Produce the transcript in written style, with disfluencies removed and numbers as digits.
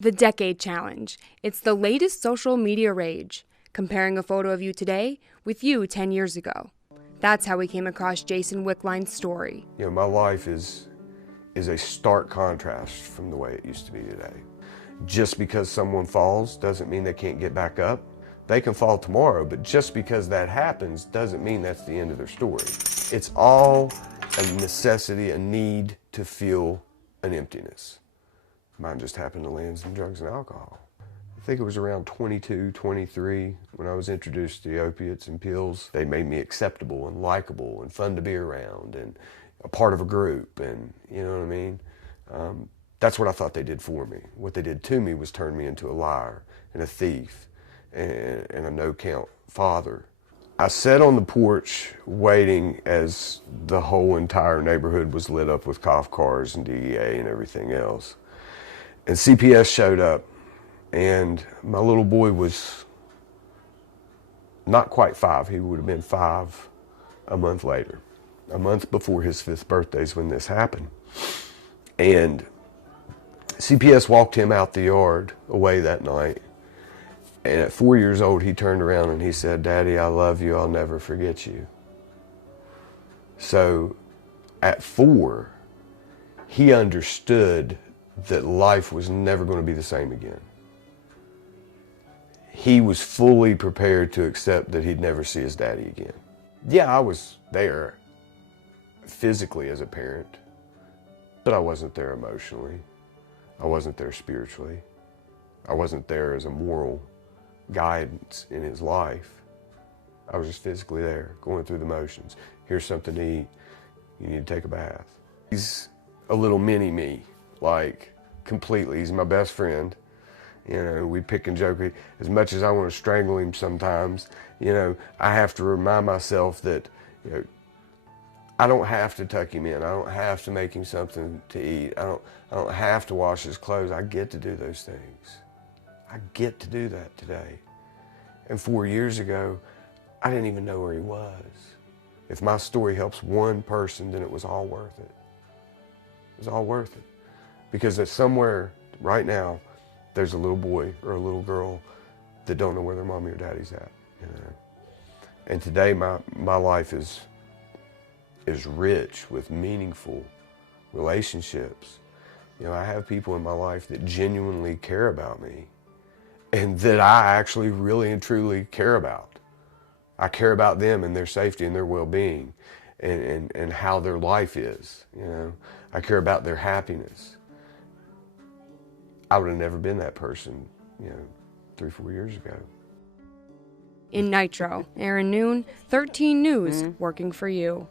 The Decade Challenge. It's the latest social media rage, comparing a photo of you today with you 10 years ago. That's how we came across Jason Wickline's story. You know, my life is a stark contrast from the way it used to be today. Just because someone falls doesn't mean they can't get back up. They can fall tomorrow, but just because that happens doesn't mean that's the end of their story. It's all a necessity, a need to feel an emptiness. Mine just happened to land some drugs and alcohol. I think it was around 22, 23 when I was introduced to the opiates and pills. They made me acceptable and likable and fun to be around and a part of a group, and you know what I mean? That's what I thought they did for me. What they did to me was turn me into a liar and a thief and a no-count father. I sat on the porch waiting as the whole entire neighborhood was lit up with cop cars and DEA and everything else. And CPS showed up, and my little boy was not quite 5. He would have been 5 a month later. A month before his 5th birthday is when this happened. And CPS walked him out the yard away that night. And at 4 years old, he turned around and he said, "Daddy, I love you. I'll never forget you." So at 4, he understood that life was never going to be the same again. He was fully prepared to accept that he'd never see his daddy again. Yeah, I was there physically as a parent, but I wasn't there emotionally. I wasn't there spiritually. I wasn't there as a moral guidance in his life. I was just physically there, going through the motions. Here's something to eat. You need to take a bath. He's a little mini me, like completely. He's my best friend. You know, we pick and joke. As much as I want to strangle him sometimes, you know, I have to remind myself that, you know, I don't have to tuck him in. I don't have to make him something to eat. I don't have to wash his clothes. I get to do those things. I get to do that today. And 4 years ago, I didn't even know where he was. If my story helps one person, then it was all worth it. It was all worth it. Because there's somewhere right now, there's a little boy or a little girl that don't know where their mommy or daddy's at. You know? And today, my life is rich with meaningful relationships. You know, I have people in my life that genuinely care about me and that I actually really and truly care about. I care about them and their safety and their well-being and how their life is, you know. I care about their happiness. I would have never been that person, you know, 3, 4 years ago. In Nitro, Aaron Noon, 13 News, working for you.